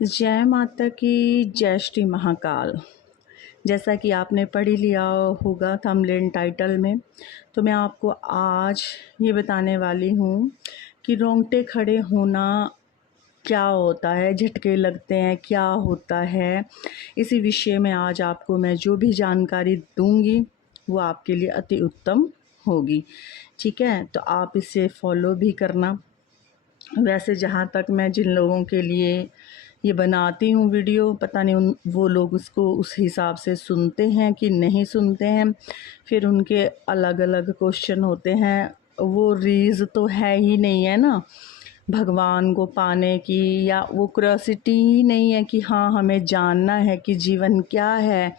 जय माता की, जय श्री महाकाल। जैसा कि आपने पढ़ ही लिया होगा थंबनेल टाइटल में, तो मैं आपको आज ये बताने वाली हूँ कि रोंगटे खड़े होना क्या होता है, झटके लगते हैं क्या होता है। इसी विषय में आज आपको मैं जो भी जानकारी दूँगी वो आपके लिए अति उत्तम होगी। ठीक है, तो आप इसे फॉलो भी करना। वैसे जहाँ तक मैं जिन लोगों के लिए ये बनाती हूँ वीडियो, पता नहीं वो लोग उसको उस हिसाब से सुनते हैं कि नहीं सुनते हैं। फिर उनके अलग अलग क्वेश्चन होते हैं। वो रीज़ तो है ही नहीं है ना भगवान को पाने की, या वो क्यूरियोसिटी ही नहीं है कि हाँ हमें जानना है कि जीवन क्या है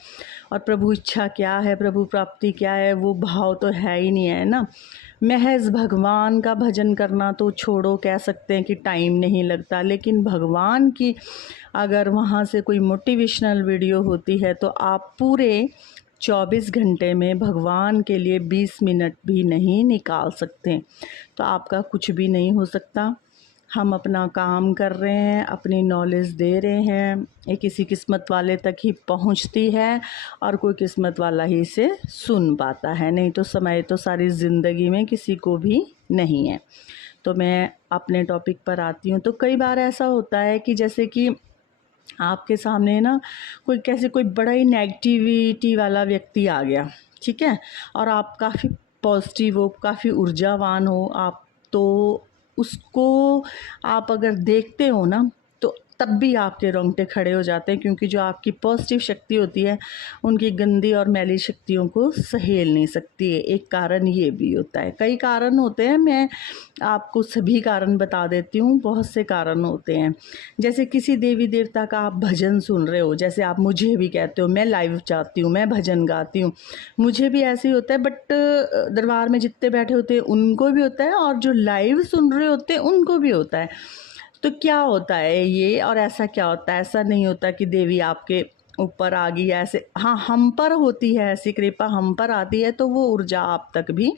और प्रभु इच्छा क्या है, प्रभु प्राप्ति क्या है। वो भाव तो है ही नहीं है ना। महज भगवान का भजन करना तो छोड़ो, कह सकते हैं कि टाइम नहीं लगता, लेकिन भगवान की अगर वहाँ से कोई मोटिवेशनल वीडियो होती है तो आप पूरे 24 घंटे में भगवान के लिए 20 मिनट भी नहीं निकाल सकते। तो आपका कुछ भी नहीं हो सकता। हम अपना काम कर रहे हैं, अपनी नॉलेज दे रहे हैं, ये किसी किस्मत वाले तक ही पहुंचती है और कोई किस्मत वाला ही इसे सुन पाता है, नहीं तो समय तो सारी ज़िंदगी में किसी को भी नहीं है। तो मैं अपने टॉपिक पर आती हूँ। तो कई बार ऐसा होता है कि जैसे कि आपके सामने ना कोई कैसे कोई बड़ा ही नेगेटिविटी वाला व्यक्ति आ गया, ठीक है, और आप काफ़ी पॉजिटिव हो, काफ़ी ऊर्जावान हो आप, तो उसको आप अगर देखते हो ना तो तब भी आपके रोंगटे खड़े हो जाते हैं, क्योंकि जो आपकी पॉजिटिव शक्ति होती है उनकी गंदी और मैली शक्तियों को सहेल नहीं सकती है। एक कारण ये भी होता है, कई कारण होते हैं, मैं आपको सभी कारण बता देती हूँ। बहुत से कारण होते हैं। जैसे किसी देवी देवता का आप भजन सुन रहे हो, जैसे आप मुझे भी कहते हो मैं लाइव जाती हूँ, मैं भजन गाती हूँ, मुझे भी ऐसे ही होता है। बट दरबार में जितने बैठे होते हैं उनको भी होता है, और जो लाइव सुन रहे होते हैं उनको भी होता है। तो क्या होता है ये, और ऐसा क्या होता है? ऐसा नहीं होता कि देवी आपके ऊपर आ गई ऐसे, हाँ हम पर होती है ऐसी कृपा, हम पर आती है तो वो ऊर्जा आप तक भी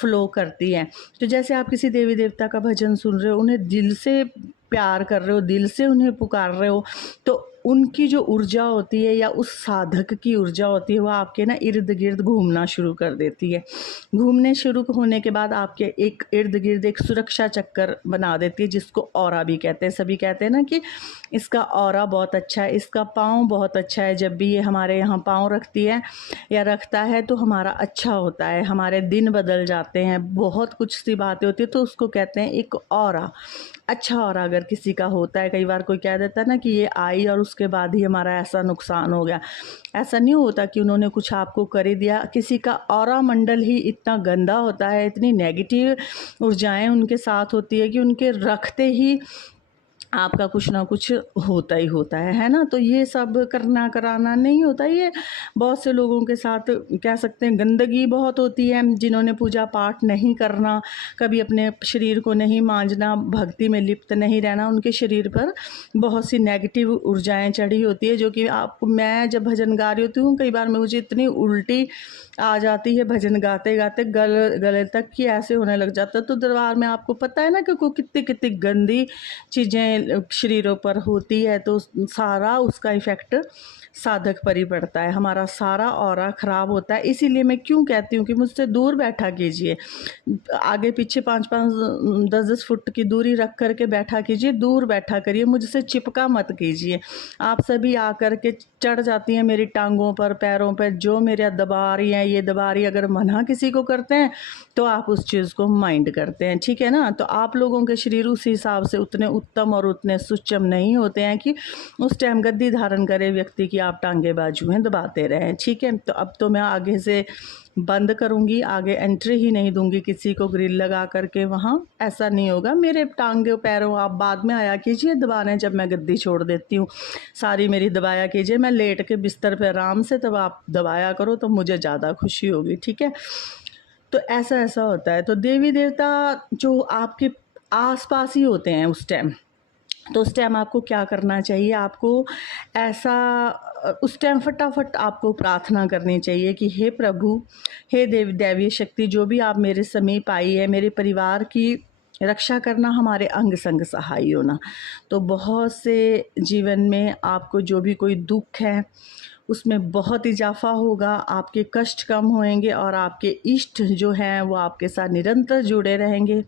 फ्लो करती है। तो जैसे आप किसी देवी देवता का भजन सुन रहे हो, उन्हें दिल से प्यार कर रहे हो, दिल से उन्हें पुकार रहे हो, तो उनकी जो ऊर्जा होती है या उस साधक की ऊर्जा होती है वो आपके ना इर्द गिर्द घूमना शुरू कर देती है। घूमने शुरू होने के बाद आपके एक इर्द गिर्द एक सुरक्षा चक्कर बना देती है, जिसको ऑरा भी कहते हैं। सभी कहते हैं ना कि इसका ऑरा बहुत अच्छा है, इसका पाँव बहुत अच्छा है। जब भी ये हमारे यहाँ पाँव रखती है या रखता है तो हमारा अच्छा होता है, हमारे दिन बदल जाते हैं, बहुत कुछ सी बातें होती है, तो उसको कहते हैं एक ऑरा। अच्छा ऑरा अगर किसी का होता है, कई बार कोई कह देता है ना कि ये आई और उसके बाद ही हमारा ऐसा नुकसान हो गया। ऐसा नहीं होता कि उन्होंने कुछ आपको कर ही दिया। किसी का ऑरा मंडल ही इतना गंदा होता है, इतनी नेगेटिव ऊर्जाएं उनके साथ होती है कि उनके रखते ही आपका कुछ ना कुछ होता ही होता है ना। तो ये सब करना कराना नहीं होता। ये बहुत से लोगों के साथ कह सकते हैं गंदगी बहुत होती है, जिन्होंने पूजा पाठ नहीं करना, कभी अपने शरीर को नहीं मांजना, भक्ति में लिप्त नहीं रहना, उनके शरीर पर बहुत सी नेगेटिव ऊर्जाएं चढ़ी होती है। जो कि आप, मैं जब भजन गा रही होती हूँ कई बार मुझे इतनी उल्टी आ जाती है भजन गाते गाते, गले तक कि ऐसे होने लग जाता है। तो दरबार में आपको पता है ना कि कितनी कितनी गंदी चीज़ें शरीरों पर होती है, तो सारा उसका इफ़ेक्ट साधक पर ही पड़ता है, हमारा सारा ऑरा ख़राब होता है। इसीलिए मैं क्यों कहती हूँ कि मुझसे दूर बैठा कीजिए, आगे पीछे 5-5 10-10 फुट की दूरी रख कर के बैठा कीजिए, दूर बैठा करिए, मुझसे चिपका मत कीजिए। आप सभी आकर के चढ़ जाती हैं मेरी टांगों पर, पैरों पर, जो मेरा दबा रही हैं, ये दबा रही है। अगर मना किसी को करते हैं तो आप उस चीज़ को माइंड करते हैं, ठीक है ना। तो आप लोगों के शरीर उस हिसाब से उतने उत्तम और उतने सुचम नहीं होते हैं कि उस टाइम गद्दी धारण करे व्यक्ति की आप टांगे बाजू में दबाते रहें, ठीक है। तो अब तो मैं आगे से बंद करूंगी, आगे एंट्री ही नहीं दूंगी किसी को ग्रिल लगा करके वहाँ, ऐसा नहीं होगा। मेरे टांगे पैरों आप बाद में आया कीजिए दबाने, जब मैं गद्दी छोड़ देती हूँ सारी मेरी दबाया कीजिए, मैं लेट के बिस्तर पे आराम से, तब आप दबाया करो तो मुझे ज़्यादा खुशी होगी, ठीक है। तो ऐसा ऐसा होता है। तो देवी देवता जो आपके आसपास ही होते हैं उस टाइम, तो उस टाइम आपको क्या करना चाहिए, आपको ऐसा उस टाइम फटाफट आपको प्रार्थना करनी चाहिए कि हे प्रभु, हे दैवीय शक्ति, जो भी आप मेरे समीप आई है, मेरे परिवार की रक्षा करना हमारे अंग संग सहाय होना। तो बहुत से जीवन में आपको जो भी कोई दुख है उसमें बहुत इजाफा होगा, आपके कष्ट कम होंगे और आपके इष्ट जो हैं वो आपके साथ निरंतर जुड़े रहेंगे।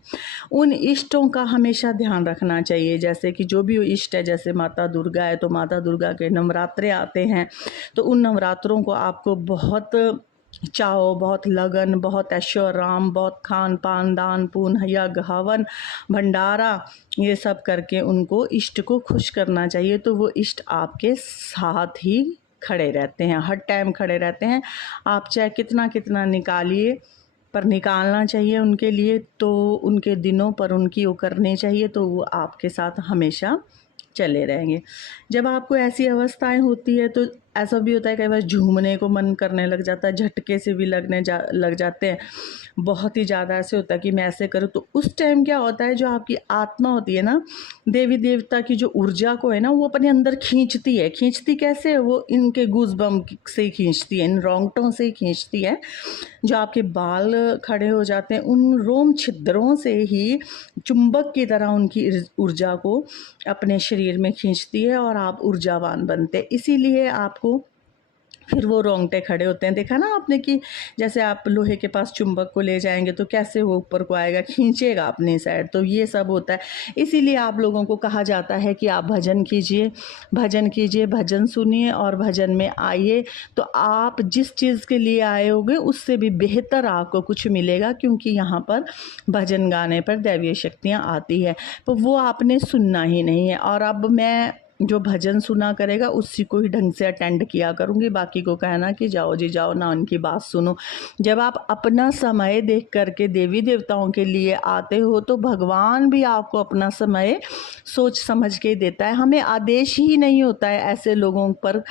उन इष्टों का हमेशा ध्यान रखना चाहिए, जैसे कि जो भी इष्ट है, जैसे माता दुर्गा है तो माता दुर्गा के नवरात्रे आते हैं, तो उन नवरात्रों को आपको बहुत चाहो, बहुत लगन, बहुत ऐशोआराम, बहुत खान पान, दान पुण्य, यज्ञ हवन, भंडारा, ये सब करके उनको इष्ट को खुश करना चाहिए। तो वो इष्ट आपके साथ ही खड़े रहते हैं, हर टाइम खड़े रहते हैं। आप चाहे कितना कितना निकालिए, पर निकालना चाहिए उनके लिए, तो उनके दिनों पर उनकी वो करनी चाहिए, तो वो आपके साथ हमेशा चले रहेंगे। जब आपको ऐसी अवस्थाएं होती है तो ऐसा भी होता है कई बार झूमने को मन करने लग जाता है, झटके से भी लग जाते हैं, बहुत ही ज़्यादा ऐसे होता है कि मैं ऐसे करूँ। तो उस टाइम क्या होता है, जो आपकी आत्मा होती है ना, देवी देवता की जो ऊर्जा को है ना, वो अपने अंदर खींचती है। खींचती कैसे है? वो इनके गूज़बम्प से खींचती है, इन रोंगटों से खींचती है। जो आपके बाल खड़े हो जाते हैं, उन रोम छिद्रों से ही चुंबक की तरह उनकी ऊर्जा को अपने शरीर में खींचती है और आप ऊर्जावान बनते हैं। इसीलिए आपको फिर वो रोंगटे खड़े होते हैं। देखा ना आपने कि जैसे आप लोहे के पास चुंबक को ले जाएंगे तो कैसे वो ऊपर को आएगा, खींचेगा अपनी साइड। तो ये सब होता है। इसीलिए आप लोगों को कहा जाता है कि आप भजन कीजिए, भजन कीजिए, भजन सुनिए और भजन में आइए। तो आप जिस चीज़ के लिए आए होंगे उससे भी बेहतर आपको कुछ मिलेगा, क्योंकि यहाँ पर भजन गाने पर दैवीय शक्तियाँ आती है। तो वो आपने सुनना ही नहीं है। और अब मैं जो भजन सुना करेगा उसी को ही ढंग से अटेंड किया करूँगी, बाकी को कहना कि जाओ जी जाओ ना, उनकी बात सुनो। जब आप अपना समय देख करके देवी देवताओं के लिए आते हो तो भगवान भी आपको अपना समय सोच समझ के देता है। हमें आदेश ही नहीं होता है ऐसे लोगों पर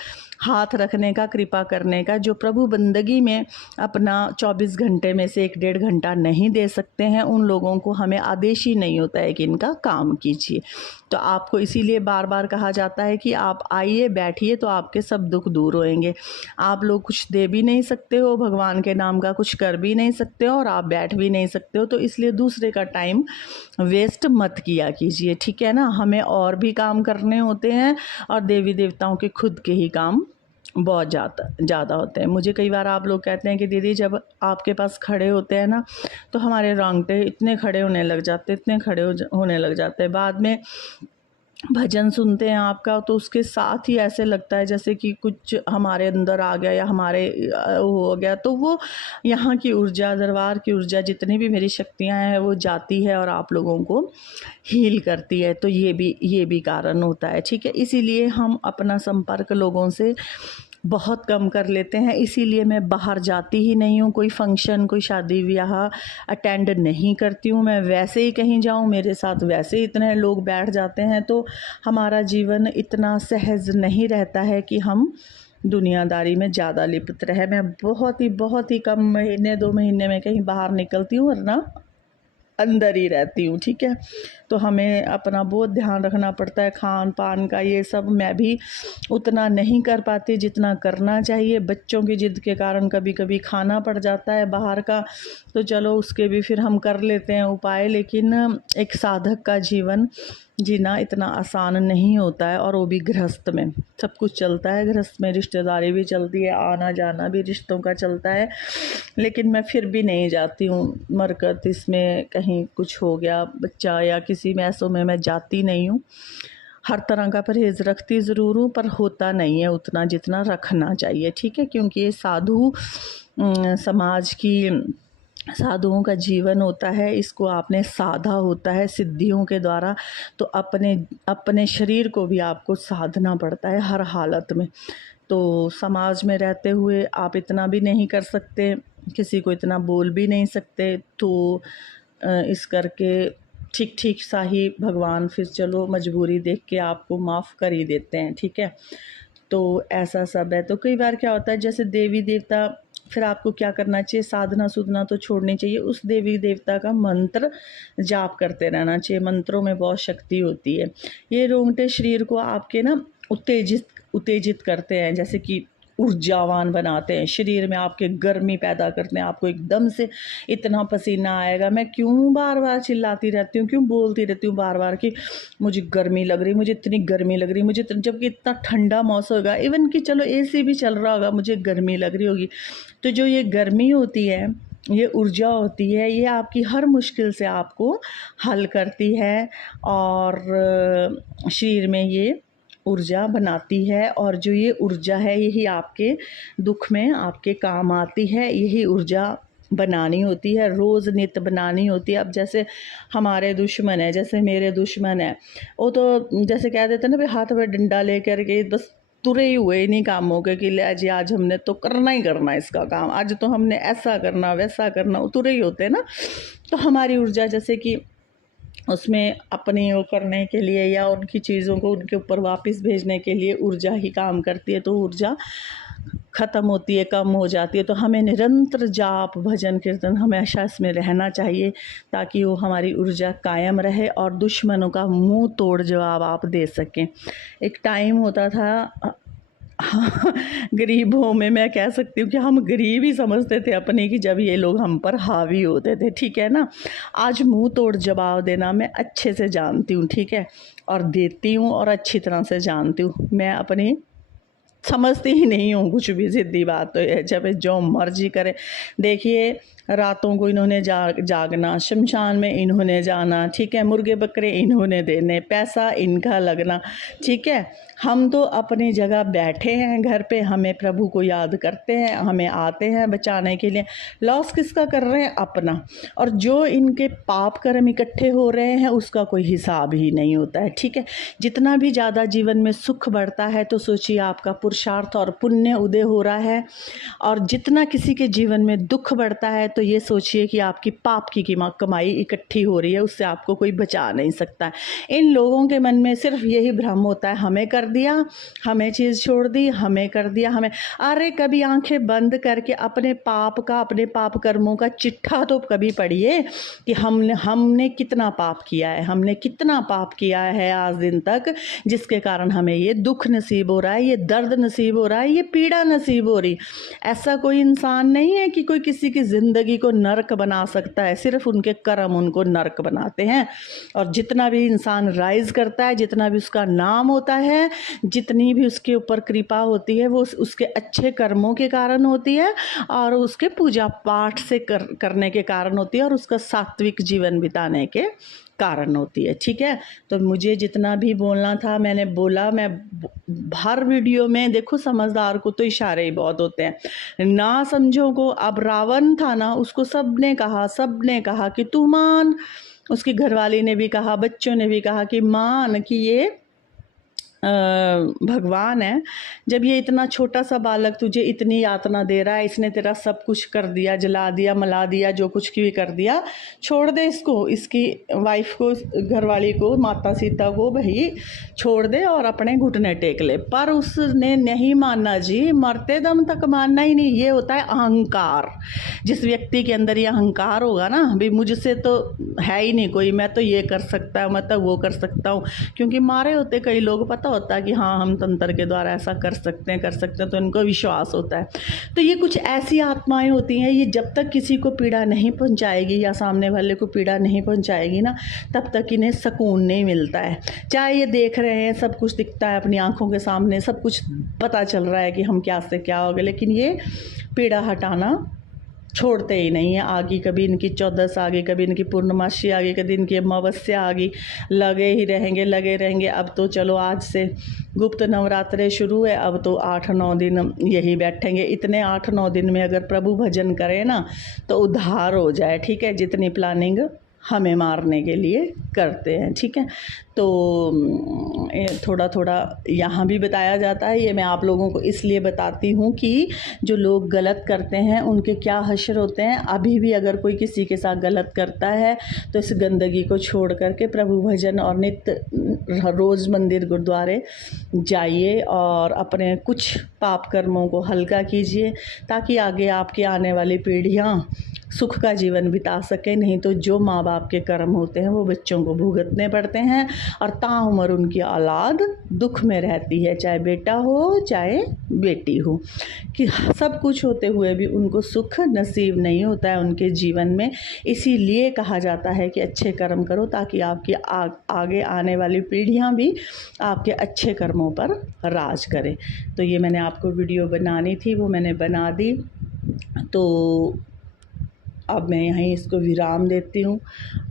हाथ रखने का, कृपा करने का, जो प्रभु बंदगी में अपना 24 घंटे में से 1-1.5 घंटा नहीं दे सकते हैं। उन लोगों को हमें आदेश ही नहीं होता है कि इनका काम कीजिए। तो आपको इसीलिए बार बार कहा जाता है कि आप आइए, बैठिए, तो आपके सब दुख दूर होंगे। आप लोग कुछ दे भी नहीं सकते हो, भगवान के नाम का कुछ कर भी नहीं सकते हो और आप बैठ भी नहीं सकते हो। तो इसलिए दूसरे का टाइम वेस्ट मत किया कीजिए, ठीक है ना। हमें और भी काम करने होते हैं और देवी देवताओं के खुद के ही काम बहुत ज़्यादा होते हैं। मुझे कई बार आप लोग कहते हैं कि दीदी जब आपके पास खड़े होते हैं ना तो हमारे रोंगटे इतने खड़े होने लग जाते, इतने खड़े होने लग जाते हैं। बाद में भजन सुनते हैं आपका तो उसके साथ ही ऐसे लगता है जैसे कि कुछ हमारे अंदर आ गया या हमारे हो गया। तो वो यहाँ की ऊर्जा, दरबार की ऊर्जा, जितनी भी मेरी शक्तियाँ हैं वो जाती है और आप लोगों को हील करती है। तो ये भी कारण होता है, ठीक है। इसीलिए हम अपना संपर्क लोगों से बहुत कम कर लेते हैं। इसीलिए मैं बाहर जाती ही नहीं हूँ, कोई फंक्शन, कोई शादी ब्याह अटेंड नहीं करती हूँ। मैं वैसे ही कहीं जाऊँ, मेरे साथ वैसे ही इतने लोग बैठ जाते हैं, तो हमारा जीवन इतना सहज नहीं रहता है कि हम दुनियादारी में ज़्यादा लिप्त रहे। मैं बहुत ही कम महीने 2 महीने में कहीं बाहर निकलती हूँ, वरना अंदर ही रहती हूँ, ठीक है। तो हमें अपना बहुत ध्यान रखना पड़ता है खान पान का। ये सब मैं भी उतना नहीं कर पाती जितना करना चाहिए। बच्चों की ज़िद के कारण कभी कभी खाना पड़ जाता है बाहर का, तो चलो उसके भी फिर हम कर लेते हैं उपाय। लेकिन एक साधक का जीवन जीना इतना आसान नहीं होता है, और वो भी गृहस्थ में सब कुछ चलता है। गृहस्थ में रिश्तेदारी भी चलती है, आना जाना भी रिश्तों का चलता है। लेकिन मैं फिर भी नहीं जाती हूँ मरकत, इसमें कहीं कुछ हो गया बच्चा या किसी में ऐसों में मैं जाती नहीं हूँ। हर तरह का परहेज़ रखती ज़रूर हूँ, पर होता नहीं है उतना जितना रखना चाहिए, ठीक है। क्योंकि ये साधु समाज की, साधुओं का जीवन होता है, इसको आपने साधा होता है सिद्धियों के द्वारा। तो अपने शरीर को भी आपको साधना पड़ता है हर हालत में। तो समाज में रहते हुए आप इतना भी नहीं कर सकते, किसी को इतना बोल भी नहीं सकते। तो इस करके ठीक ठीक सा ही भगवान फिर चलो मजबूरी देख के आपको माफ़ कर ही देते हैं, ठीक है। तो ऐसा सब है। तो कई बार क्या होता है, जैसे देवी देवता, फिर आपको क्या करना चाहिए, साधना सुधना तो छोड़नी चाहिए। उस देवी देवता का मंत्र जाप करते रहना चाहिए। मंत्रों में बहुत शक्ति होती है। ये रोंगटे शरीर को आपके ना उत्तेजित करते हैं, जैसे कि ऊर्जावान बनाते हैं, शरीर में आपके गर्मी पैदा करते हैं, आपको एकदम से इतना पसीना आएगा। मैं क्यों बार बार चिल्लाती रहती हूँ, क्यों बोलती रहती हूँ बार बार कि मुझे गर्मी लग रही, मुझे इतनी गर्मी लग रही, मुझे जबकि इतना ठंडा मौसम होगा, इवन कि चलो एसी भी चल रहा होगा, मुझे गर्मी लग रही होगी। तो जो ये गर्मी होती है, ये ऊर्जा होती है, ये आपकी हर मुश्किल से आपको हल करती है और शरीर में ये ऊर्जा बनाती है। और जो ये ऊर्जा है यही आपके दुख में आपके काम आती है, यही ऊर्जा बनानी होती है, रोज़ नित्य बनानी होती है। अब जैसे हमारे दुश्मन है, जैसे मेरे दुश्मन है, वो तो जैसे कह देते हैं ना भाई, हाथ में डंडा लेकर के बस तुरे ही हुए इन्हीं कामों के कि ले जी आज हमने तो करना ही करना इसका काम, आज तो हमने ऐसा करना वैसा करना, तुरे ही होते हैं ना। तो हमारी ऊर्जा जैसे कि उसमें अपनी वो करने के लिए या उनकी चीज़ों को उनके ऊपर वापस भेजने के लिए ऊर्जा ही काम करती है। तो ऊर्जा ख़त्म होती है, कम हो जाती है। तो हमें निरंतर जाप भजन कीर्तन हमेशा इसमें रहना चाहिए, ताकि वो हमारी ऊर्जा कायम रहे और दुश्मनों का मुंह तोड़ जवाब आप दे सकें। एक टाइम होता था गरीबों में, मैं कह सकती हूँ कि हम गरीब ही समझते थे अपने कि जब ये लोग हम पर हावी होते थे, ठीक है ना। आज मुंह तोड़ जवाब देना मैं अच्छे से जानती हूँ, ठीक है, और देती हूँ और अच्छी तरह से जानती हूँ। मैं अपनी समझती ही नहीं हूँ कुछ भी, सीधी बात तो है, जब जो मर्जी करे। देखिए रातों को इन्होंने जागना, शमशान में इन्होंने जाना, ठीक है, मुर्गे बकरे इन्होंने देने, पैसा इनका लगना, ठीक है। हम तो अपनी जगह बैठे हैं घर पे, हमें प्रभु को याद करते हैं, हमें आते हैं बचाने के लिए। लॉस किसका कर रहे हैं? अपना। और जो इनके पाप कर्म इकट्ठे हो रहे हैं उसका कोई हिसाब ही नहीं होता है, ठीक है। जितना भी ज़्यादा जीवन में सुख बढ़ता है तो सोचिए आपका पुरुषार्थ और पुण्य उदय हो रहा है, और जितना किसी के जीवन में दुख बढ़ता है तो ये सोचिए कि आपकी पाप की कमाई इकट्ठी हो रही है, उससे आपको कोई बचा नहीं सकता। इन लोगों के मन में सिर्फ यही भ्रम होता है, हमें कर दिया, हमें चीज़ छोड़ दी, हमें कर दिया, हमें। अरे कभी आंखें बंद करके अपने पाप कर्मों का चिट्ठा तो कभी पढ़िए कि हमने कितना पाप किया है, हमने कितना पाप किया है आज दिन तक, जिसके कारण हमें ये दुख नसीब हो रहा है, ये दर्द नसीब हो रहा है, ये पीड़ा नसीब हो रही। ऐसा कोई इंसान नहीं है कि कोई किसी की ज़िंदगी को नरक बना सकता है, सिर्फ उनके कर्म उनको नरक बनाते हैं। और जितना भी इंसान राइज करता है, जितना भी उसका नाम होता है, जितनी भी उसके ऊपर कृपा होती है, वो उसके अच्छे कर्मों के कारण होती है और उसके पूजा पाठ से करने के कारण होती है और उसका सात्विक जीवन बिताने के कारण होती है, ठीक है। तो मुझे जितना भी बोलना था मैंने बोला। मैं हर वीडियो में देखो, समझदार को तो इशारे ही बहुत होते हैं, ना समझो को। अब रावण था ना, उसको सबने कहा कि तू मान, उसकी घरवाली ने भी कहा, बच्चों ने भी कहा कि मान कि ये भगवान है। जब ये इतना छोटा सा बालक तुझे इतनी यातना दे रहा है, इसने तेरा सब कुछ कर दिया, जला दिया, मला दिया, जो कुछ भी कर दिया, छोड़ दे इसको, इसकी वाइफ को, घरवाली को, माता सीता को भाई छोड़ दे और अपने घुटने टेक ले। पर उसने नहीं माना जी, मरते दम तक मानना ही नहीं। ये होता है अहंकार। जिस व्यक्ति के अंदर ये अहंकार होगा ना, भाई मुझसे तो है ही नहीं कोई, मैं तो ये कर सकता हूँ, मैं तो वो कर सकता हूँ, क्योंकि मारे होते कई लोग, पता होता है कि हाँ हम तंत्र के द्वारा ऐसा कर सकते हैं, तो इनको विश्वास होता है। तो ये कुछ ऐसी आत्माएं होती हैं, ये जब तक किसी को पीड़ा नहीं पहुंचाएगी या सामने वाले को पीड़ा नहीं पहुंचाएगी ना, तब तक इन्हें सुकून नहीं मिलता है। चाहे ये देख रहे हैं, सब कुछ दिखता है अपनी आंखों के सामने, सब कुछ पता चल रहा है कि हम क्या से क्या हो गए, लेकिन ये पीड़ा हटाना छोड़ते ही नहीं है। आगे कभी इनकी 14 आ गई, कभी इनकी पूर्णमासी आ गई, कभी इनकी अमावस्या आ गई, लगे ही रहेंगे, लगे रहेंगे। अब तो चलो आज से गुप्त नवरात्रे शुरू है, अब तो 8-9 दिन यही बैठेंगे। इतने 8-9 दिन में अगर प्रभु भजन करें ना तो उद्धार हो जाए, ठीक है। जितनी प्लानिंग हमें मारने के लिए करते हैं, ठीक है। तो थोड़ा थोड़ा यहाँ भी बताया जाता है। ये मैं आप लोगों को इसलिए बताती हूँ कि जो लोग गलत करते हैं उनके क्या हश्र होते हैं। अभी भी अगर कोई किसी के साथ गलत करता है तो इस गंदगी को छोड़ करके प्रभु भजन और नित्य रोज़ मंदिर गुरुद्वारे जाइए और अपने कुछ पाप कर्मों को हल्का कीजिए, ताकि आगे आपके आने वाली पीढ़ियाँ सुख का जीवन बिता सकें। नहीं तो जो माँ बाप के कर्म होते हैं वो बच्चों को भुगतने पड़ते हैं, और ताउम्र उनकी औलाद दुख में रहती है, चाहे बेटा हो चाहे बेटी हो, कि सब कुछ होते हुए भी उनको सुख नसीब नहीं होता है उनके जीवन में। इसीलिए कहा जाता है कि अच्छे कर्म करो ताकि आपकी आगे आने वाली पीढ़ियां भी आपके अच्छे कर्मों पर राज करें। तो ये मैंने आपको वीडियो बनानी थी, वो मैंने बना दी। तो अब मैं यहीं इसको विराम देती हूँ।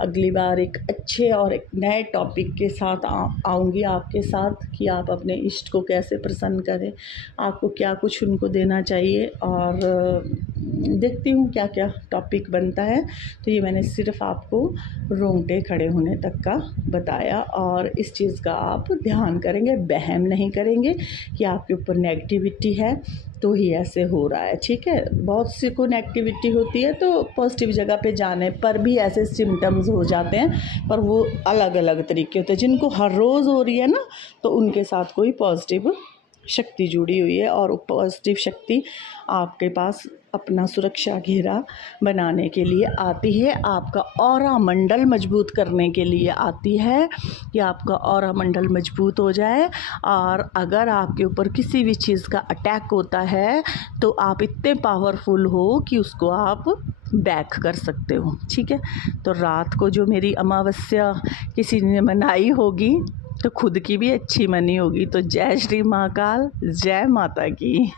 अगली बार एक अच्छे और एक नए टॉपिक के साथ आऊँगी आपके साथ कि आप अपने इष्ट को कैसे प्रसन्न करें, आपको क्या कुछ उनको देना चाहिए, और देखती हूँ क्या क्या टॉपिक बनता है। तो ये मैंने सिर्फ आपको रोंगटे खड़े होने तक का बताया, और इस चीज़ का आप ध्यान करेंगे, वहम नहीं करेंगे कि आपके ऊपर नेगेटिविटी है तो ही ऐसे हो रहा है। ठीक है, बहुत सी को नेगेटिविटी होती है तो पॉजिटिव जगह पे जाने पर भी ऐसे सिम्टम्स हो जाते हैं, पर वो अलग अलग तरीके होते हैं। जिनको हर रोज़ हो रही है ना, तो उनके साथ कोई पॉजिटिव शक्ति जुड़ी हुई है, और पॉजिटिव शक्ति आपके पास अपना सुरक्षा घेरा बनाने के लिए आती है, आपका ऑरा मंडल मजबूत करने के लिए आती है कि आपका ऑरा मंडल मजबूत हो जाए। और अगर आपके ऊपर किसी भी चीज़ का अटैक होता है तो आप इतने पावरफुल हो कि उसको आप बैक कर सकते हो। ठीक है, तो रात को जो मेरी अमावस्या किसी ने मनाई होगी तो खुद की भी अच्छी मनी होगी। तो जय श्री महाकाल, जय माता की।